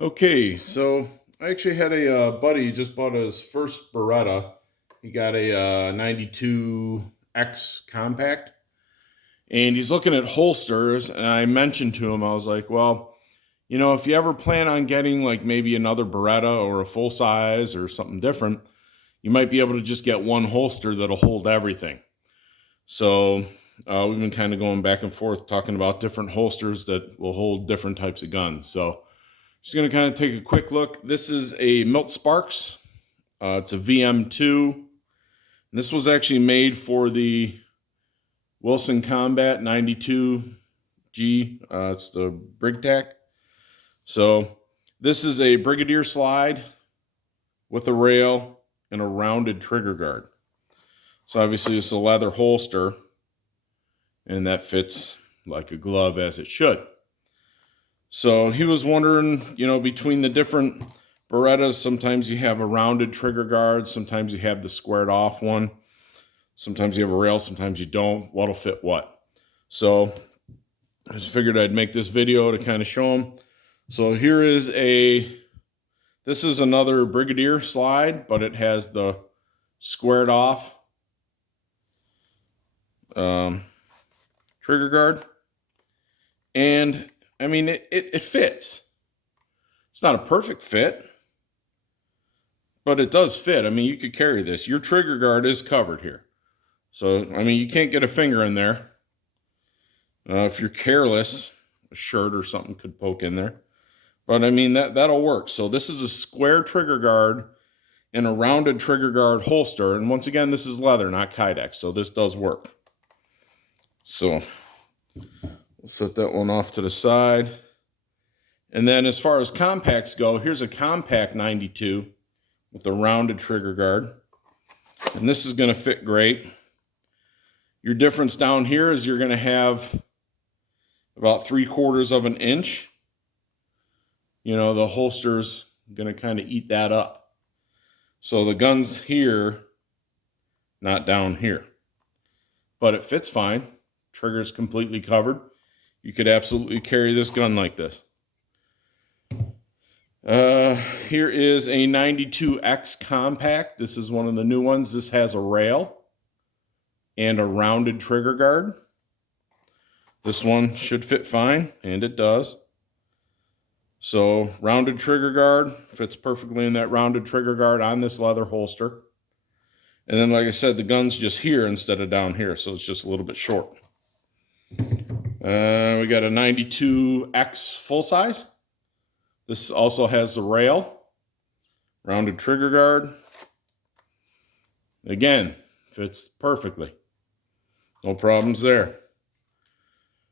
Okay, so I actually had a buddy just bought his first Beretta. He got a 92X compact, and he's looking at holsters. And I mentioned to him, I was like, well, if you ever plan on getting like maybe another Beretta or a full size or something different, you might be able to just get one holster that'll hold everything. So we've been kind of going back and forth talking about different holsters that will hold different types of guns. So just going to kind of take a quick look. This is a Milt Sparks. It's a VM2. This was actually made for the Wilson Combat 92G. It's the Brig Tac. So this is a Brigadier slide with a rail and a rounded trigger guard. So obviously it's a leather holster, and that fits like a glove as it should. So he was wondering, between the different Berettas, sometimes you have a rounded trigger guard, sometimes you have the squared off one, sometimes you have a rail, sometimes you don't. What'll fit what? So I just figured I'd make this video to kind of show him. So this is another Brigadier slide, but it has the squared off trigger guard. And I mean, it fits. It's not a perfect fit, but it does fit. I mean, you could carry this. Your trigger guard is covered here. So, I mean, you can't get a finger in there. If you're careless, a shirt or something could poke in there. But I mean, that'll work. So this is a square trigger guard and a rounded trigger guard holster. And once again, this is leather, not Kydex. So this does work. So we'll set that one off to the side. And then as far as compacts go, here's a compact 92 with a rounded trigger guard. And this is going to fit great. Your difference down here is you're going to have about 3/4 of an inch. The holster's going to kind of eat that up. So the gun's here, not down here. But it fits fine. Trigger's completely covered. You could absolutely carry this gun like this. Here is a 92X compact. This is one of the new ones. This has a rail and a rounded trigger guard. This one should fit fine, and it does. So rounded trigger guard fits perfectly in that rounded trigger guard on this leather holster. And then, like I said, the gun's just here instead of down here, so it's just a little bit short. We got a 92X full size. This also has the rail, rounded trigger guard. Again, fits perfectly. No problems there.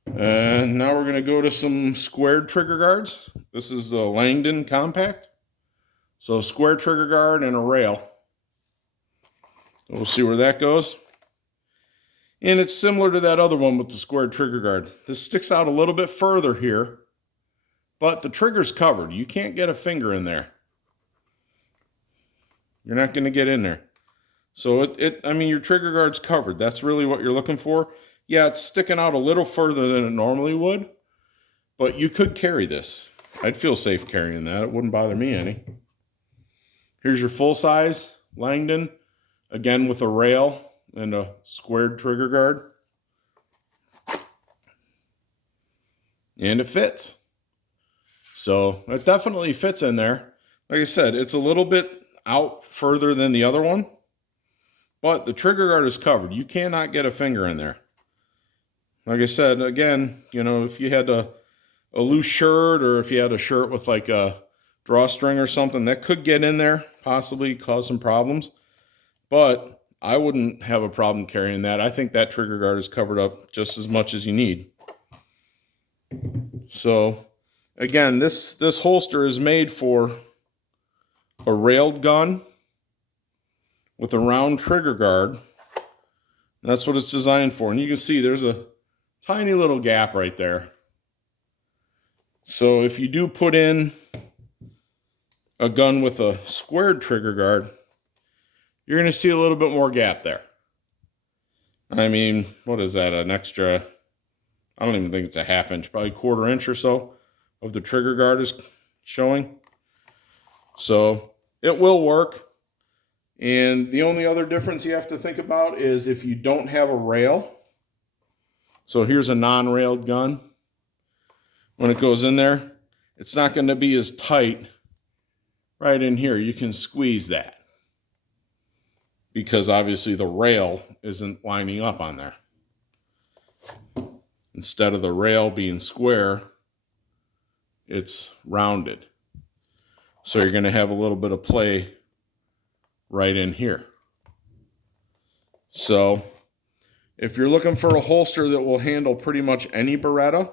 And now we're going to go to some squared trigger guards. This is the Langdon Compact. So square trigger guard and a rail. We'll see where that goes. And it's similar to that other one with the squared trigger guard. This sticks out a little bit further here, but the trigger's covered. You can't get a finger in there. You're not going to get in there. So your trigger guard's covered. That's really what you're looking for. Yeah, it's sticking out a little further than it normally would, but you could carry this. I'd feel safe carrying that. It wouldn't bother me any. Here's your full size Langdon, again with a rail and a squared trigger guard. And it fits. So it definitely fits in there. Like I said, it's a little bit out further than the other one, but the trigger guard is covered. You cannot get a finger in there. Like I said, again, if you had a loose shirt, or if you had a shirt with like a drawstring or something, that could get in there, possibly cause some problems. But I wouldn't have a problem carrying that. I think that trigger guard is covered up just as much as you need. So again, this holster is made for a railed gun with a round trigger guard. That's what it's designed for. And you can see there's a tiny little gap right there. So if you do put in a gun with a squared trigger guard, you're going to see a little bit more gap there. I mean, what is that? An extra, I don't even think it's a 1/2 inch, probably 1/4 inch or so of the trigger guard is showing. So it will work. And the only other difference you have to think about is if you don't have a rail. So here's a non-railed gun. When it goes in there, it's not going to be as tight right in here. You can squeeze that because obviously the rail isn't lining up on there. Instead of the rail being square, it's rounded. So you're going to have a little bit of play right in here. So if you're looking for a holster that will handle pretty much any Beretta,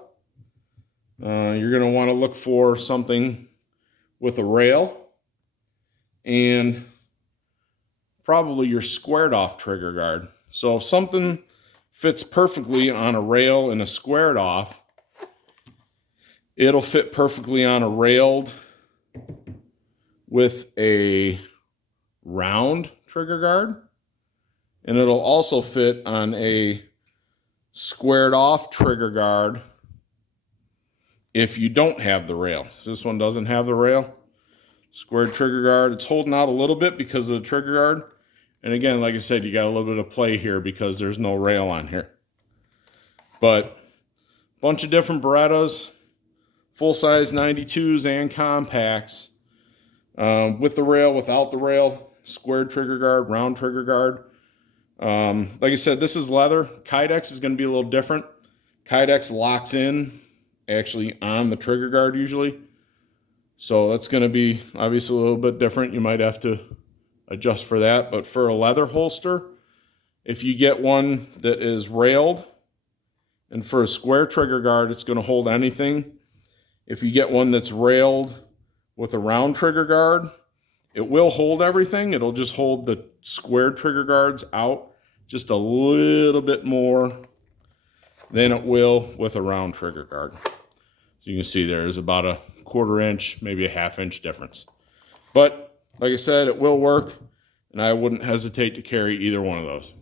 you're going to want to look for something with a rail and probably your squared off trigger guard. So if something fits perfectly on a rail and a squared off, it'll fit perfectly on a railed with a round trigger guard. And it'll also fit on a squared off trigger guard if you don't have the rail. So this one doesn't have the rail. Squared trigger guard. It's holding out a little bit because of the trigger guard. And again, like I said, you got a little bit of play here because there's no rail on here. But a bunch of different Berettas, full-size 92s and compacts, with the rail, without the rail, squared trigger guard, round trigger guard. Like I said, this is leather. Kydex is going to be a little different. Kydex locks in actually on the trigger guard usually. So that's going to be obviously a little bit different. You might have to adjust for that. But for a leather holster, if you get one that is railed, and for a square trigger guard, it's going to hold anything. If you get one that's railed with a round trigger guard, it will hold everything. It'll just hold the square trigger guards out just a little bit more than it will with a round trigger guard. So you can see there's about a 1/4 inch, maybe a 1/2 inch difference. But like I said, it will work, and I wouldn't hesitate to carry either one of those.